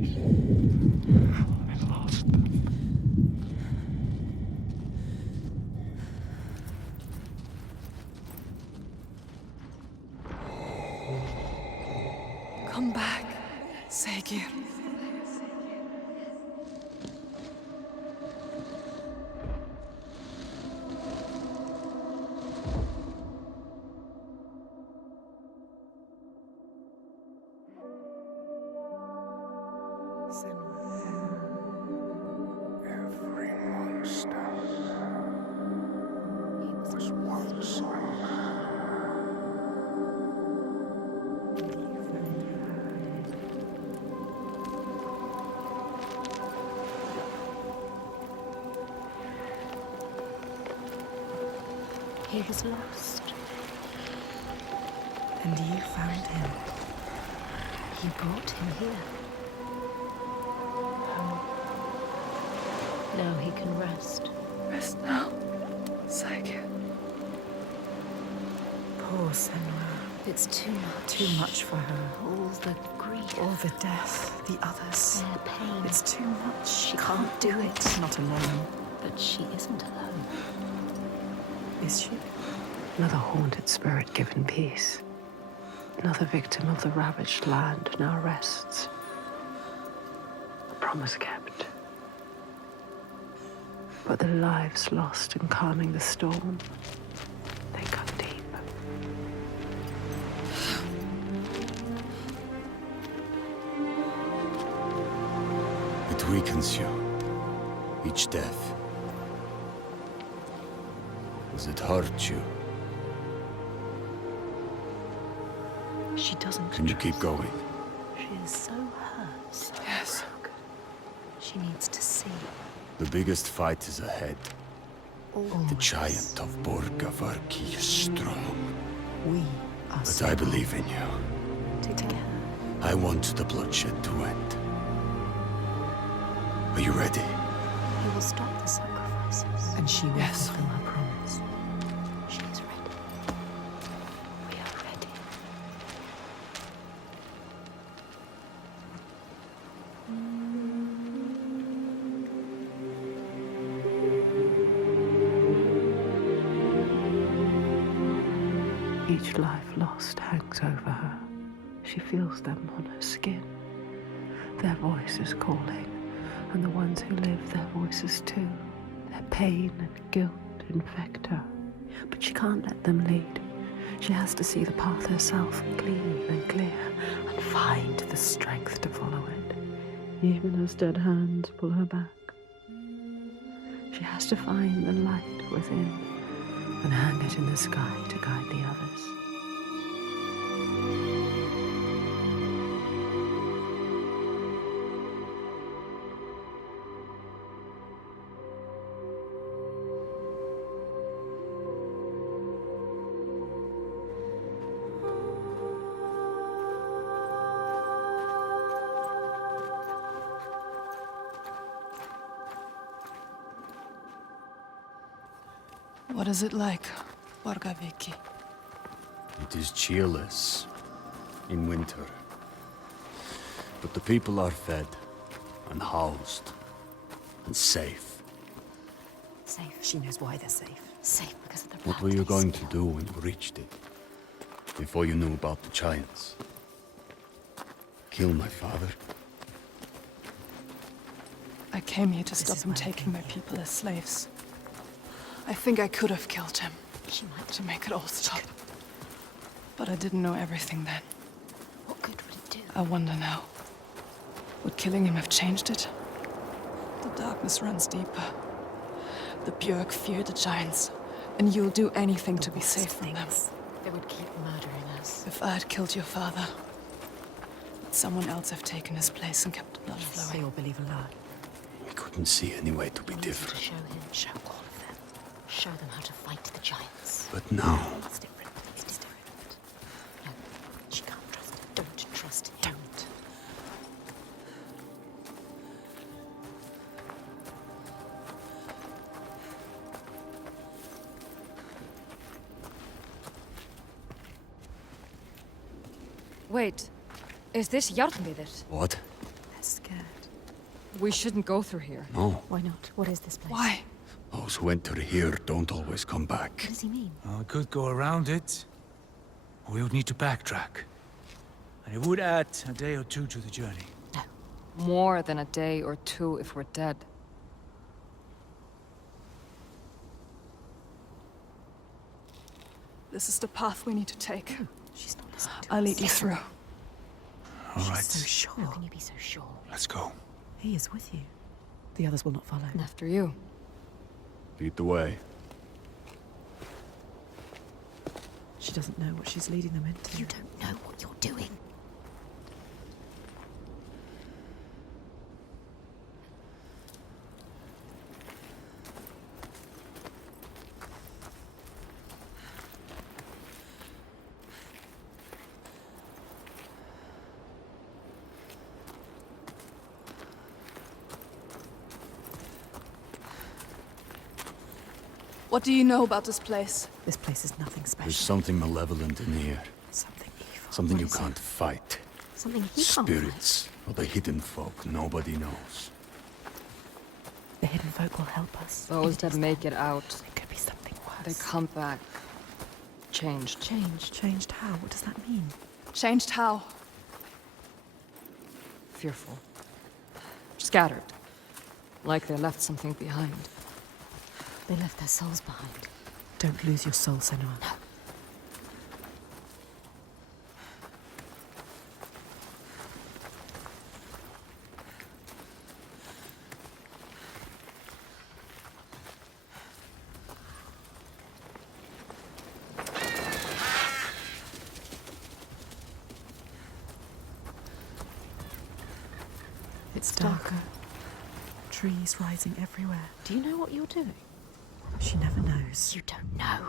I lost them. Come back, Segir. Every monster was once a man. He was lost. And you found him. You brought him here. Now he can rest. Rest now, Segir. Poor Senua. It's too much. Too much for her. All the grief. All the death, the others. Their pain. It's too much. She can't do it. Not alone. But she isn't alone. Is she? Another haunted spirit given peace. Another victim of the ravaged land now rests. A promise kept. But the lives lost in calming the storm, they cut deep. It weakens you. Each death. Does it hurt you? She doesn't Can you keep going? She is so hurt, so Yes. broken. She needs to see. The biggest fight is ahead. The Always. giant of Borgavarki is strong. We are But I believe in you. Together. I want the bloodshed to end. Are you ready? He will stop the sacrifices. And she will Yes. fulfill her promise. She is ready. We are ready. Each life lost hangs over her. She feels them on her skin. Their voices calling, and the ones who live, their voices too. Their pain and guilt infect her. But she can't let them lead. She has to see the path herself, clean and clear, and find the strength to follow it, even as dead hands pull her back. She has to find the light within and hang it in the sky to guide the others. What is it like, Borgaviki? It is cheerless in winter. But the people are fed and housed and safe. Safe. She knows why they're safe. Safe because of the What were you practice. going to do when you reached it? Before you knew about the giants? Kill my father? I came here to stop is him why I taking came my here. people as slaves. I think I could have killed him She might. to make it all stop. But I didn't know everything then. What good would it do? I wonder now. Would killing him have changed it? The darkness runs deeper. The Björk fear the giants, and you'll do anything to be safe from them. They would keep murdering us. If I had killed your father, would someone else have taken his place and kept the blood They flowing? all believe a lie. We couldn't see any way to be We needed different. to show him. Show all of them. Show them how to fight the giants. But now, It's different. It's different. No, she can't trust him. Don't trust him. Don't. Wait, is this Jarnviður? what? scared. We shouldn't go through here. No. Why not? What is this place? Why? Those who enter here don't always come back. What does he mean? Well, we could go around it, or we would need to backtrack. And it would add a day or two to the journey. No. More than a day or two if we're dead. This is the path we need to take. She's not listening to I'll us. lead you through. All She's right, so sure. How can you be so sure? let's go. He is with you. The others will not follow. And after you. Lead the way. She doesn't know what she's leading them into. You don't know what you're doing. What do you know about this place? This place is nothing special. There's something malevolent in here. Something evil. Something What you is it? can't fight. Something he can't Spirits, or the hidden folk nobody knows. fight. The hidden folk will help us. Those If it that is make them, it out, it could be something they worse. come back. Changed. Changed. Changed how? What does that mean? Changed how? Fearful. Scattered. Like they left something behind. They left their souls behind. Don't lose your soul, Senua. No. It's darker. Trees rising everywhere. Do you know what you're doing? She never knows. You don't know.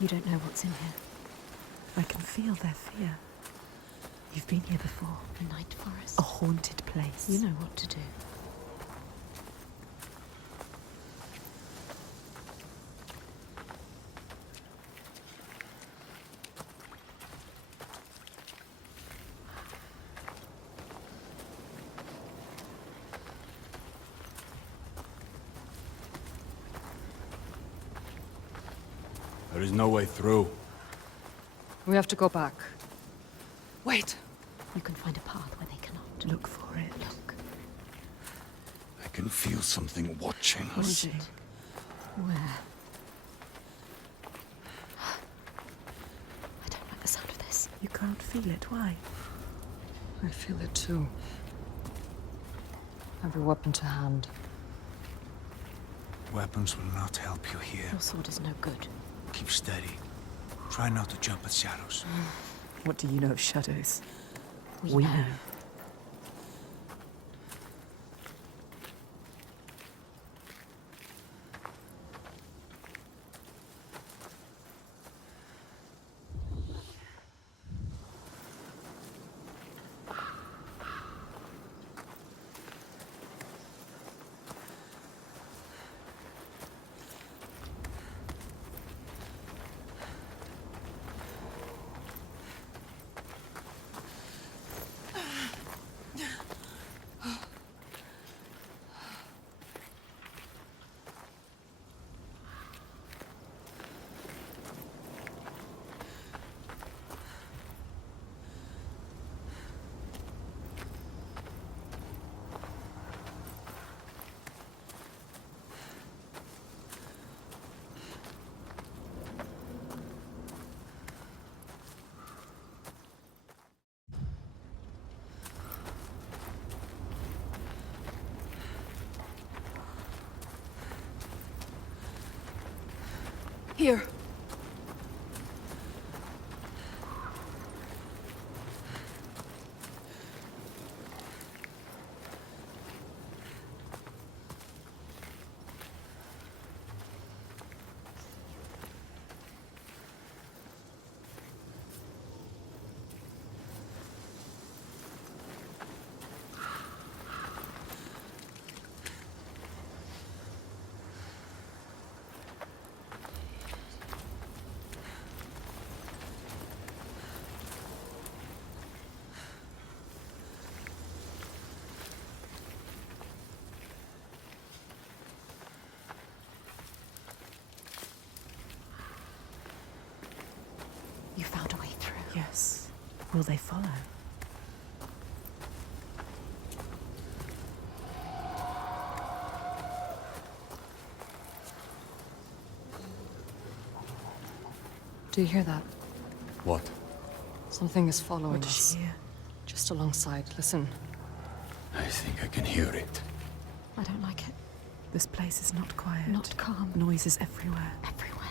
You don't know what's in here. I can feel their fear. You've been here before. The Night Forest. A haunted place. You know what to do. There is no way through. We have to go back. Wait. You can find a path where they cannot. Look for it. Look. I can feel something watching What is us. it? Where? I don't like the sound of this. You can't feel it. Why? I feel it too. Every weapon to hand. Weapons will not help you here. Your sword is no good. Keep steady. Try not to jump at shadows. What do you know of shadows? We know. Here. You found a way through. Yes. Will they follow? Do you hear that? What? Something is following What does us. she hear? Just alongside. Listen. I think I can hear it. I don't like it. This place is not quiet. Not calm. Noises everywhere. Everywhere.